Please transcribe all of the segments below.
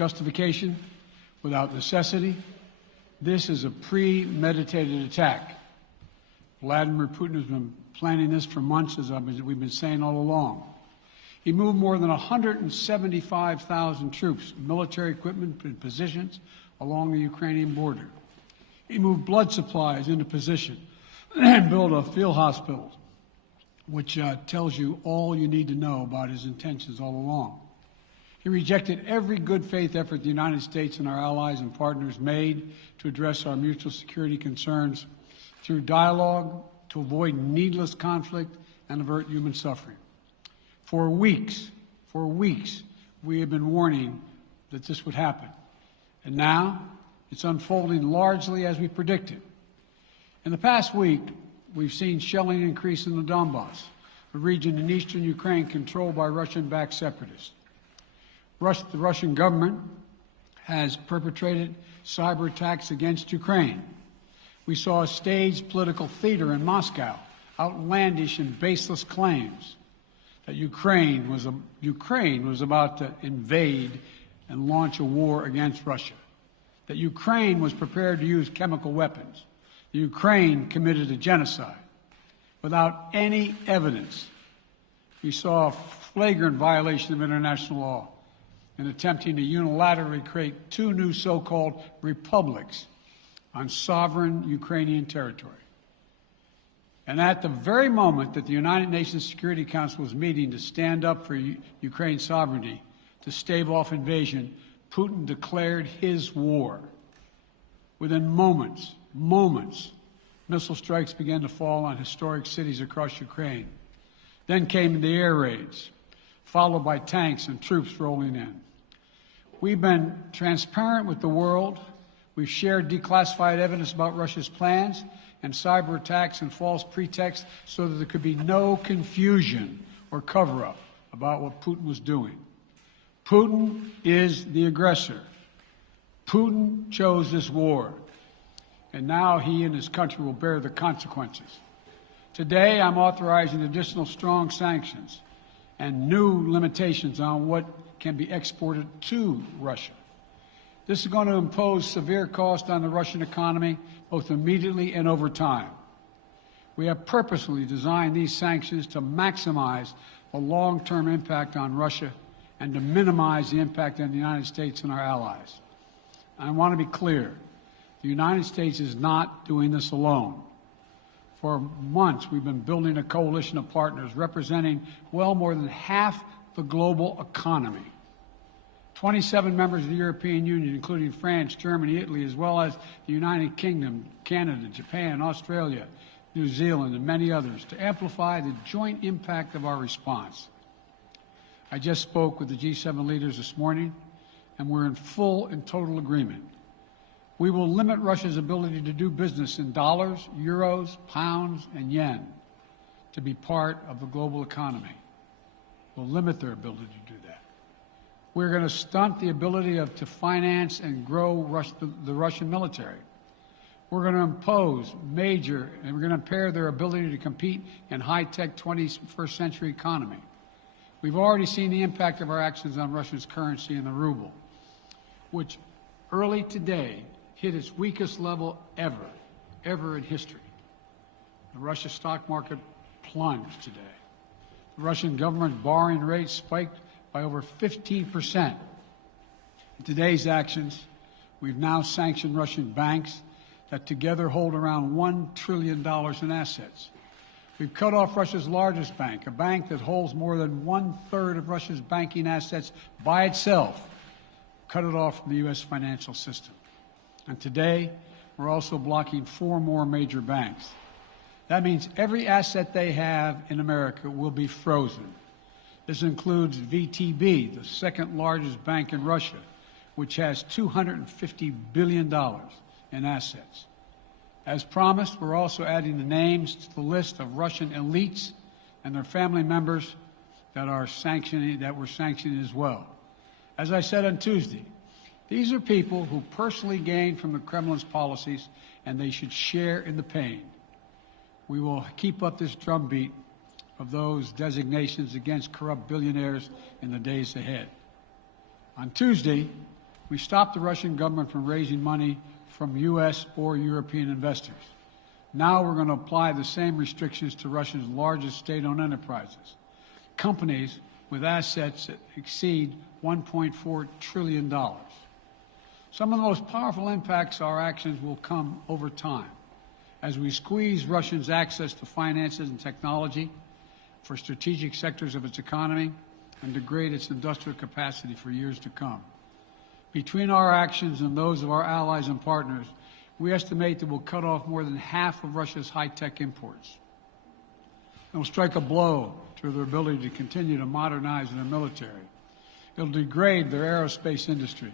justification, without necessity. This is a premeditated attack. Vladimir Putin has been planning this for months, as we've been saying all along. He moved more than 175,000 troops, military equipment, and positions along the Ukrainian border. He moved blood supplies into position and built a field hospital, which tells you all you need to know about his intentions all along. He rejected every good faith effort the United States and our allies and partners made to address our mutual security concerns through dialogue to avoid needless conflict and avert human suffering. For weeks, we have been warning that this would happen. And now it's unfolding largely as we predicted. In the past week, we've seen shelling increase in the Donbass, a region in eastern Ukraine controlled by Russian-backed separatists. The Russian government has perpetrated cyber attacks against Ukraine. We saw a staged political theater in Moscow, outlandish and baseless claims that Ukraine was about to invade and launch a war against Russia, that Ukraine was prepared to use chemical weapons, that Ukraine committed a genocide. Without any evidence, we saw a flagrant violation of international law in attempting to unilaterally create two new so-called republics on sovereign Ukrainian territory. And at the very moment that the United Nations Security Council was meeting to stand up for Ukraine's sovereignty, to stave off invasion, Putin declared his war. Within moments, missile strikes began to fall on historic cities across Ukraine. Then came the air raids, followed by tanks and troops rolling in. We've been transparent with the world. We've shared declassified evidence about Russia's plans and cyber attacks and false pretexts so that there could be no confusion or cover-up about what Putin was doing. Putin is the aggressor. Putin chose this war, and now he and his country will bear the consequences. Today, I'm authorizing additional strong sanctions and new limitations on what can be exported to Russia. This is going to impose severe cost on the Russian economy, both immediately and over time. We have purposely designed these sanctions to maximize the long-term impact on Russia and to minimize the impact on the United States and our allies. I want to be clear. The United States is not doing this alone. For months, we've been building a coalition of partners representing well more than half the global economy. 27 members of the European Union, including France, Germany, Italy, as well as the United Kingdom, Canada, Japan, Australia, New Zealand, and many others, to amplify the joint impact of our response. I just spoke with the G7 leaders this morning, and we're in full and total agreement. We will limit Russia's ability to do business in dollars, euros, pounds, and yen to be part of the global economy. We'll limit their ability to do that. We're going to stunt the ability to finance and grow the Russian military. We're going to impose and we're going to impair their ability to compete in high-tech 21st century economy. We've already seen the impact of our actions on Russia's currency and the ruble, which early today hit its weakest level ever in history. The Russian stock market plunged today. The Russian government borrowing rate spiked by over 15%. In today's actions, we've now sanctioned Russian banks that together hold around $1 trillion in assets. We've cut off Russia's largest bank, a bank that holds more than 1/3 of Russia's banking assets by itself, cut it off from the U.S. financial system. And today, we're also blocking 4 more major banks. That means every asset they have in America will be frozen. This includes VTB, the second largest bank in Russia, which has $250 billion in assets. As promised, we're also adding the names to the list of Russian elites and their family members that we're sanctioning as well. As I said on Tuesday, these are people who personally gain from the Kremlin's policies, and they should share in the pain. We will keep up this drumbeat of those designations against corrupt billionaires in the days ahead. On Tuesday, We stopped the Russian government from raising money from U.S. or European investors. Now we're going to apply the same restrictions to Russia's largest state-owned enterprises, companies with assets that exceed $1.4 trillion. Some of the most powerful impacts of our actions will come over time as we squeeze Russia's access to finances and technology for strategic sectors of its economy and degrade its industrial capacity for years to come. Between our actions and those of our allies and partners, we estimate that we'll cut off more than half of Russia's high-tech imports. It will strike a blow to their ability to continue to modernize their military. It will degrade their aerospace industry,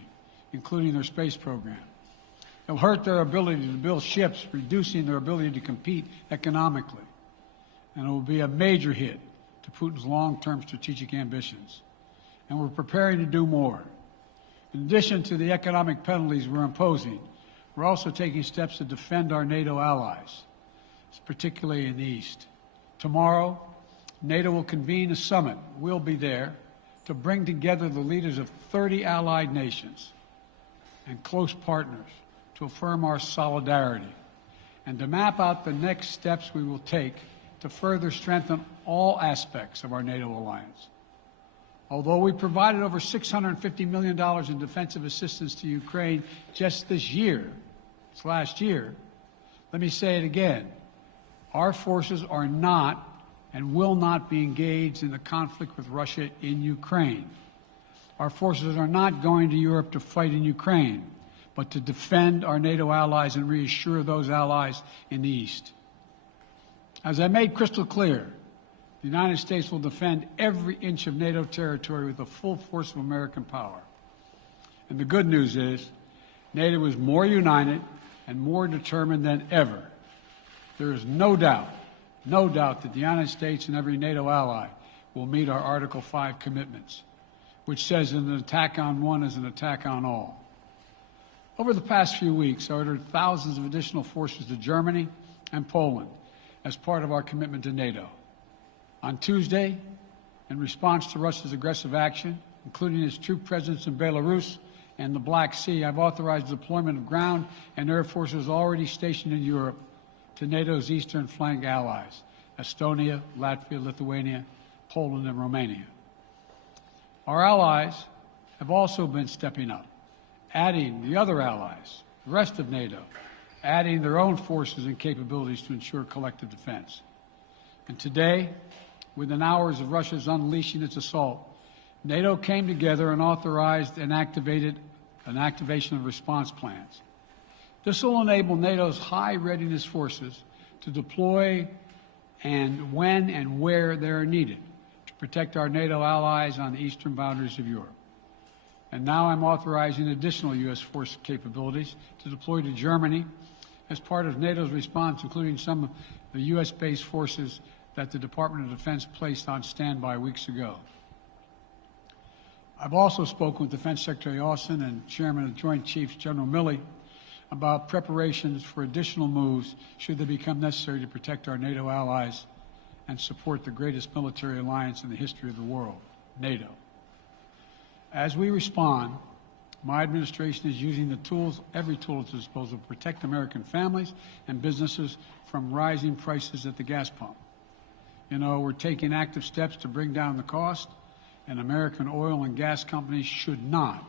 including their space program. It will hurt their ability to build ships, reducing their ability to compete economically. And it will be a major hit to Putin's long-term strategic ambitions. And we're preparing to do more. In addition to the economic penalties we're imposing, we're also taking steps to defend our NATO allies, particularly in the East. Tomorrow, NATO will convene a summit. We'll be there to bring together the leaders of 30 allied nations and close partners to affirm our solidarity and to map out the next steps we will take to further strengthen all aspects of our NATO alliance. Although we provided over $650 million in defensive assistance to Ukraine just this last year, let me say it again. Our forces are not and will not be engaged in the conflict with Russia in Ukraine. Our forces are not going to Europe to fight in Ukraine, but to defend our NATO allies and reassure those allies in the East. As I made crystal clear, the United States will defend every inch of NATO territory with the full force of American power. And the good news is, NATO is more united and more determined than ever. There is no doubt that the United States and every NATO ally will meet our Article 5 commitments, which says an attack on one is an attack on all. Over the past few weeks, I ordered thousands of additional forces to Germany and Poland as part of our commitment to NATO. On Tuesday, in response to Russia's aggressive action, including its troop presence in Belarus and the Black Sea, I've authorized the deployment of ground and air forces already stationed in Europe to NATO's eastern flank allies, Estonia, Latvia, Lithuania, Poland, and Romania. Our allies have also been stepping up, adding the other allies, the rest of NATO, adding their own forces and capabilities to ensure collective defense. And today, within hours of Russia's unleashing its assault, NATO came together and authorized and activated an activation of response plans. This will enable NATO's high readiness forces to deploy and when and where they are needed to protect our NATO allies on the eastern boundaries of Europe. And now I'm authorizing additional U.S. force capabilities to deploy to Germany as part of NATO's response, including some of the U.S.-based forces that the Department of Defense placed on standby weeks ago. I've also spoken with Defense Secretary Austin and Chairman of the Joint Chiefs, General Milley, about preparations for additional moves should they become necessary to protect our NATO allies and support the greatest military alliance in the history of the world, NATO. As we respond, my administration is using the tools, every tool at its disposal, to protect American families and businesses from rising prices at the gas pump. You know, we're taking active steps to bring down the cost, and American oil and gas companies should not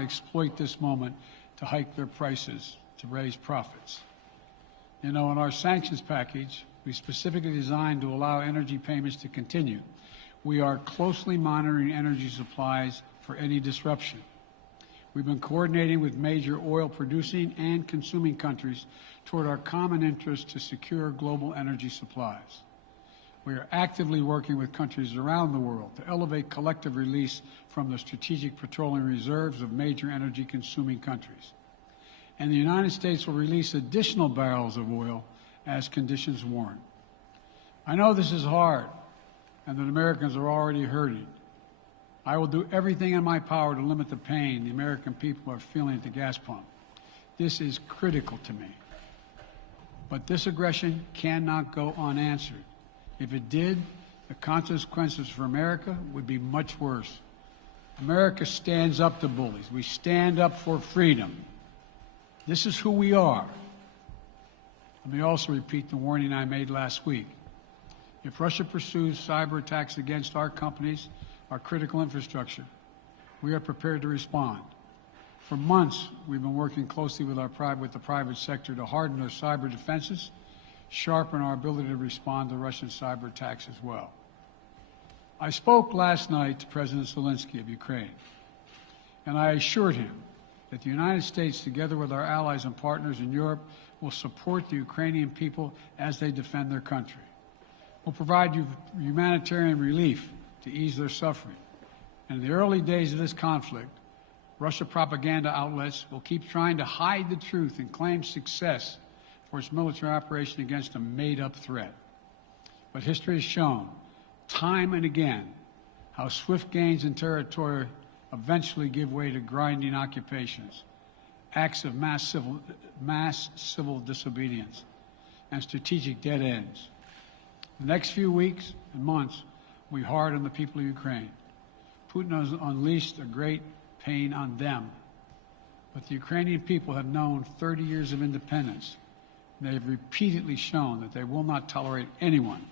exploit this moment to hike their prices to raise profits. You know, in our sanctions package, we specifically designed to allow energy payments to continue. We are closely monitoring energy supplies for any disruption. We've been coordinating with major oil-producing and consuming countries toward our common interest to secure global energy supplies. We are actively working with countries around the world to elevate collective release from the strategic petroleum reserves of major energy-consuming countries. And the United States will release additional barrels of oil as conditions warrant. I know this is hard and that Americans are already hurting. I will do everything in my power to limit the pain the American people are feeling at the gas pump. This is critical to me. But this aggression cannot go unanswered. If it did, the consequences for America would be much worse. America stands up to bullies. We stand up for freedom. This is who we are. Let me also repeat the warning I made last week. If Russia pursues cyber attacks against our companies, our critical infrastructure, we are prepared to respond. For months, we've been working closely with the private sector to harden our cyber defenses, sharpen our ability to respond to Russian cyber attacks as well. I spoke last night to President Zelensky of Ukraine, and I assured him that the United States, together with our allies and partners in Europe, will support the Ukrainian people as they defend their country. We'll provide humanitarian relief to ease their suffering. And in the early days of this conflict, Russia propaganda outlets will keep trying to hide the truth and claim success for its military operation against a made-up threat. But history has shown, time and again, how swift gains in territory eventually give way to grinding occupations, acts of mass civil disobedience, and strategic dead ends. The next few weeks and months will be hard on the people of Ukraine. Putin has unleashed a great pain on them, but the Ukrainian people have known 30 years of independence. They have repeatedly shown that they will not tolerate anyone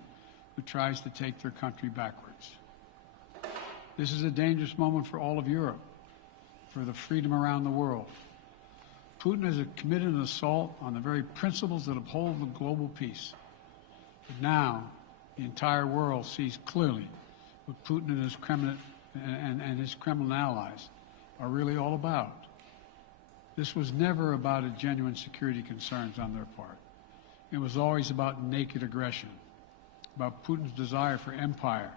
who tries to take their country backwards. This is a dangerous moment for all of Europe, for the freedom around the world. Putin has committed an assault on the very principles that uphold the global peace. But now, the entire world sees clearly what Putin and his Kremlin allies are really all about. This was never about a genuine security concerns on their part. It was always about naked aggression, about Putin's desire for empire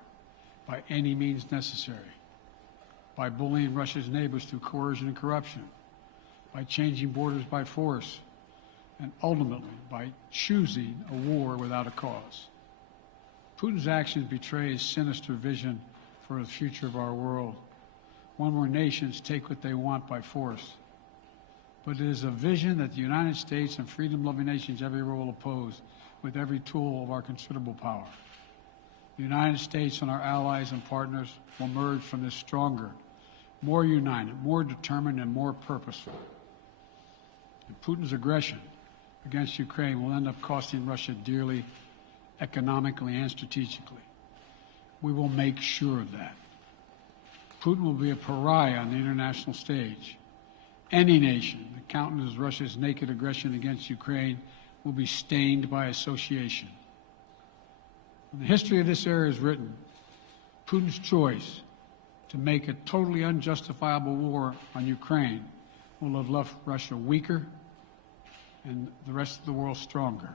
by any means necessary, by bullying Russia's neighbors through coercion and corruption, by changing borders by force, and ultimately by choosing a war without a cause. Putin's actions betray his sinister vision for the future of our world, one where nations take what they want by force. But it is a vision that the United States and freedom-loving nations everywhere will oppose with every tool of our considerable power. The United States and our allies and partners will emerge from this stronger, more united, more determined, and more purposeful. And Putin's aggression against Ukraine will end up costing Russia dearly, economically and strategically. We will make sure of that. Putin will be a pariah on the international stage. Any nation that countenances Russia's naked aggression against Ukraine will be stained by association. When the history of this era is written, Putin's choice to make a totally unjustifiable war on Ukraine will have left Russia weaker and the rest of the world stronger.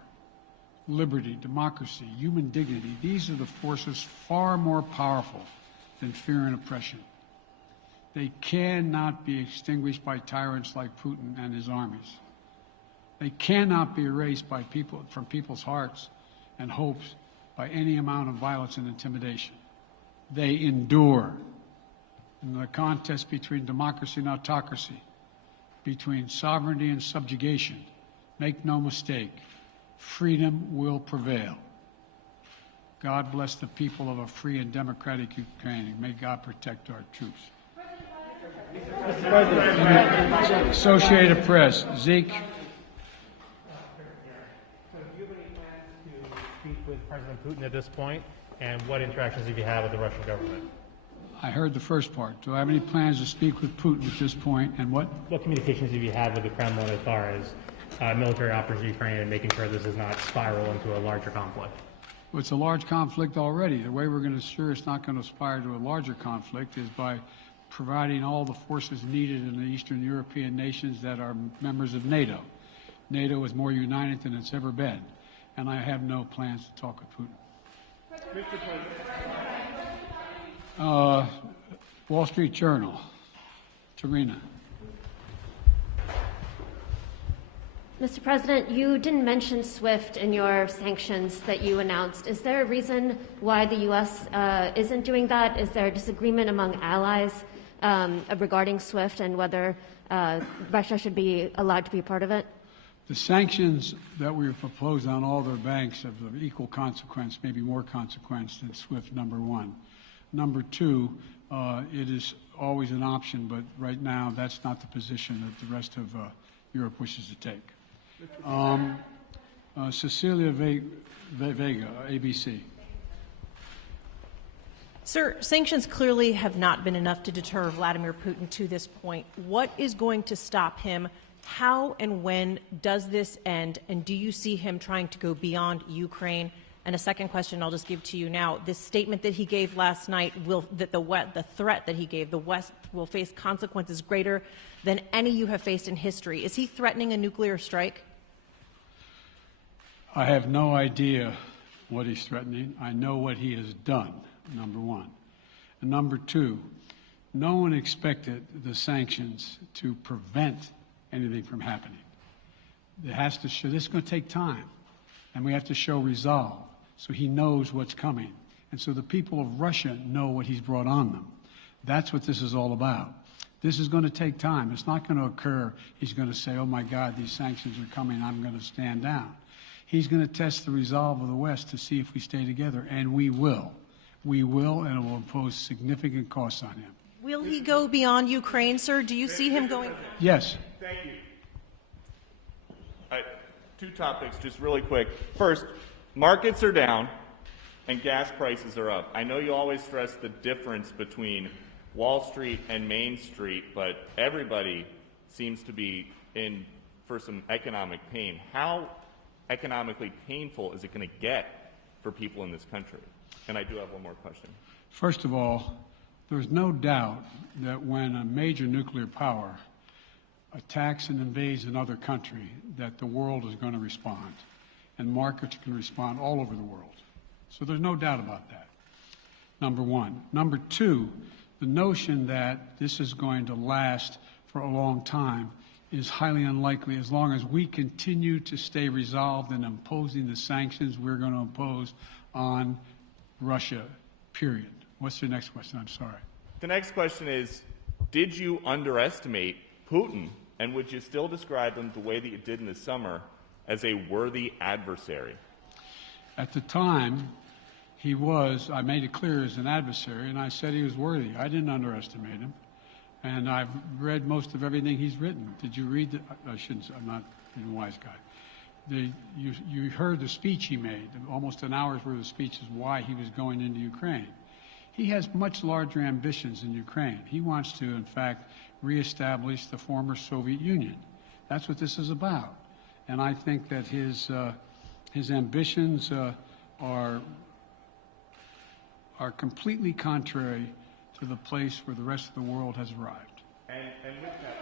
Liberty, democracy, human dignity, these are the forces far more powerful than fear and oppression. They cannot be extinguished by tyrants like Putin and his armies. They cannot be erased by from people's hearts and hopes by any amount of violence and intimidation. They endure. In the contest between democracy and autocracy, between sovereignty and subjugation, make no mistake, freedom will prevail. God bless the people of a free and democratic Ukraine, and may God protect our troops. Associated Press, Zeke. Do you have any plans to speak with President Putin at this point, and what interactions have you had with the Russian government? I heard the first part. Do I have any plans to speak with Putin at this point, and what? What communications have you had with the Kremlin as far as military operations in Ukraine and making sure this does not spiral into a larger conflict? Well, it's a large conflict already. The way we're going to ensure it's not going to aspire to a larger conflict is by providing all the forces needed in the Eastern European nations that are members of NATO. NATO is more united than it's ever been, and I have no plans to talk with Putin. Wall Street Journal, Tarina. Mr. President, you didn't mention SWIFT in your sanctions that you announced. Is there a reason why the U.S. Isn't doing that? Is there a disagreement among allies regarding SWIFT and whether Russia should be allowed to be a part of it? The sanctions that we've proposed on all their banks have of equal consequence, maybe more consequence than SWIFT, number one. Number two, it is always an option, but right now that's not the position that the rest of Europe wishes to take. Cecilia Vega, ABC. Sir, sanctions clearly have not been enough to deter Vladimir Putin to this point. What is going to stop him? How and when does this end? And do you see him trying to go beyond Ukraine? And a second question I'll just give to you now. This statement that he gave last night, the threat that he gave, the West will face consequences greater than any you have faced in history. Is he threatening a nuclear strike? I have no idea what he's threatening. I know what he has done, number one. And number two, no one expected the sanctions to prevent anything from happening. It has to show, this is going to take time, and we have to show resolve so he knows what's coming. And so the people of Russia know what he's brought on them. That's what this is all about. This is going to take time. It's not going to occur. He's going to say, oh my God, these sanctions are coming, I'm going to stand down. He's going to test the resolve of the West to see if we stay together, and we will. We will, and it will impose significant costs on him. Will he go beyond Ukraine, sir? Do you see him going? Yes. Thank you. Two topics, just really quick. First, markets are down and gas prices are up. I know you always stress the difference between Wall Street and Main Street, but everybody seems to be in for some economic pain. How economically painful is it going to get for people in this country? And I do have one more question. First of all, there's no doubt that when a major nuclear power attacks and invades another country, that the world is going to respond, and markets can respond all over the world. So there's no doubt about that, number one. Number two, the notion that this is going to last for a long time is highly unlikely as long as we continue to stay resolved in imposing the sanctions we're going to impose on Russia, period. What's your next question? I'm sorry. The next question is, did you underestimate Putin, and would you still describe him the way that you did in the summer as a worthy adversary? At the time, he was, I made it clear, as an adversary, and I said he was worthy. I didn't underestimate him. And I've read most of everything he's written. Did you read I shouldn't, I'm not a wise guy. You heard the speech he made, almost an hour's worth of speech is why he was going into Ukraine. He has much larger ambitions in Ukraine. He wants to, in fact, reestablish the former Soviet Union. That's what this is about. And I think that his ambitions are completely contrary to the place where the rest of the world has arrived. And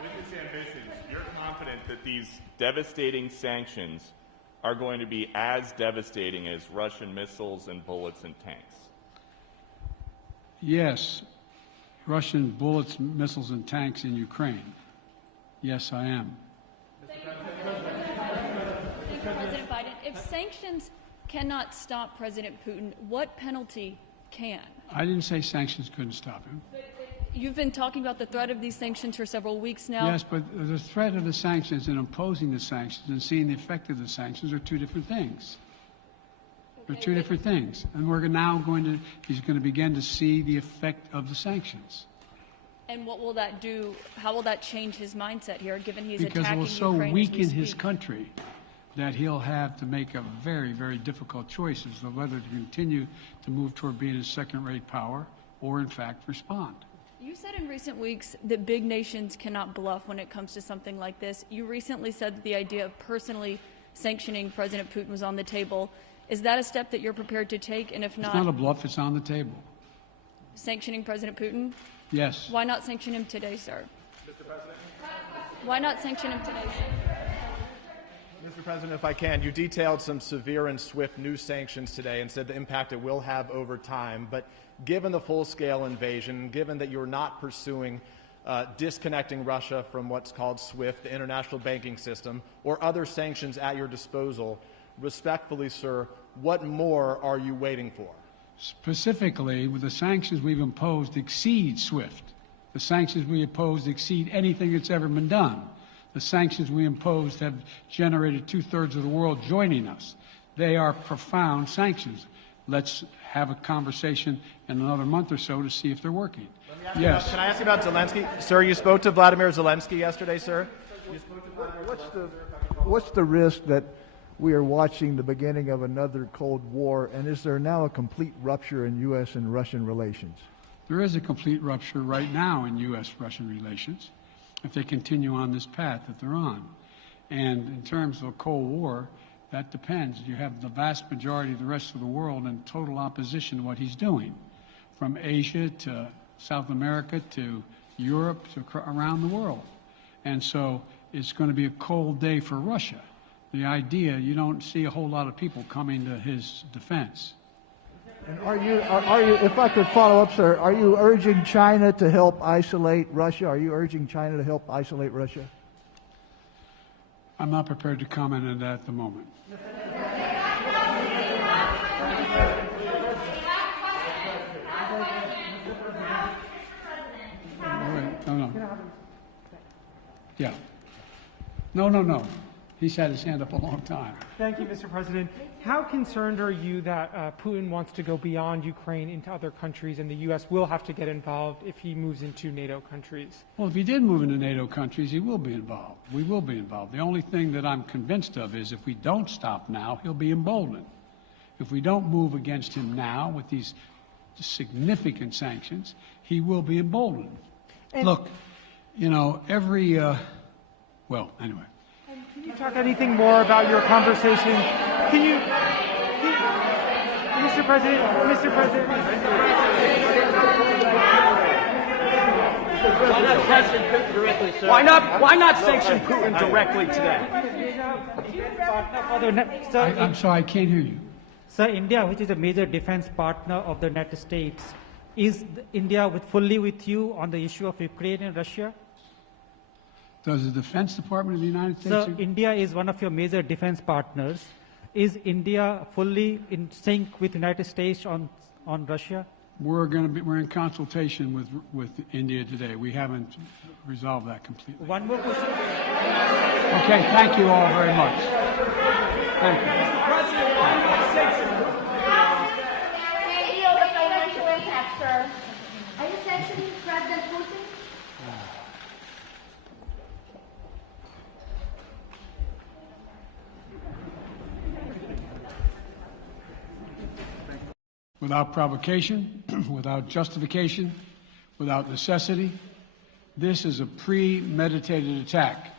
with his ambitions, you're confident that these devastating sanctions are going to be as devastating as Russian missiles and bullets and tanks? Yes, Russian bullets, missiles, and tanks in Ukraine. Yes, I am. Thank you, President Biden. If sanctions cannot stop President Putin, what penalty can? I didn't say sanctions couldn't stop him. You've been talking about the threat of these sanctions for several weeks now. Yes, but the threat of the sanctions and imposing the sanctions and seeing the effect of the sanctions are two different things. They're two different things. And we're now he's going to begin to see the effect of the sanctions. And what will that do? How will that change his mindset here, given he's Because it attacking will so Ukraine weaken as we his speak? country that he'll have to make a very, very difficult choices of whether to continue to move toward being a second-rate power or, in fact, respond. You said in recent weeks that big nations cannot bluff when it comes to something like this. You recently said that the idea of personally sanctioning President Putin was on the table. Is that a step that you're prepared to take? And if It's not a bluff, it's on the table. sanctioning President Putin? Yes. Why not sanction him today, sir? Mr. President? Why not sanction him today, sir? Mr. President, if I can, you detailed some severe and swift new sanctions today and said the impact it will have over time. But given the full-scale invasion, given that you're not pursuing disconnecting Russia from what's called SWIFT, the international banking system, or other sanctions at your disposal, respectfully, sir, what more are you waiting for? Specifically, with the sanctions we've imposed exceed SWIFT. The sanctions we imposed exceed anything that's ever been done. The sanctions we imposed have generated 2/3 of the world joining us. They are profound sanctions. let's have a conversation in another month or so to see if they're working. Can I ask you about Zelensky? Sir, you spoke to Vladimir Zelensky yesterday, sir? What's the risk that we are watching the beginning of another Cold War, and is there now a complete rupture in U.S. and Russian relations? There is a complete rupture right now in U.S.-Russian relations if they continue on this path that they're on. And in terms of a Cold War, that depends. You have the vast majority of the rest of the world in total opposition to what he's doing, from Asia to South America to Europe to around the world. And so it's going to be a cold day for Russia. The idea, you don't see a whole lot of people coming to his defense. And are you, if I could follow up, sir, are you urging China to help isolate Russia? Are you urging China to help isolate Russia? I'm not prepared to comment on that at the moment. No. Yeah. No. He's had his hand up a long time. Thank you, Mr. President. How concerned are you that Putin wants to go beyond Ukraine into other countries, and the U.S. will have to get involved if he moves into NATO countries? Well, if he did move into NATO countries, he will be involved. We will be involved. The only thing that I'm convinced of is if we don't stop now, he'll be emboldened. If we don't move against him now with these significant sanctions, he will be emboldened. And look, well, anyway. Can you talk anything more about your conversation? Mr. President. Why not sanction Putin directly, sir? Why not sanction Putin directly today? I'm sorry, I can't hear you. Sir, India, which is a major defense partner of the United States, is India fully with you on the issue of Ukraine and Russia? Does the Defense Department of the United States... Sir, India is one of your major defense partners. Is India fully in sync with the United States on Russia? We're in consultation with India today. We haven't resolved that completely. One more question. Okay, thank you all very much. Thank you. The financial impact, sir. Are you sanctioning President Putin? Without provocation, without justification, without necessity, this is a premeditated attack.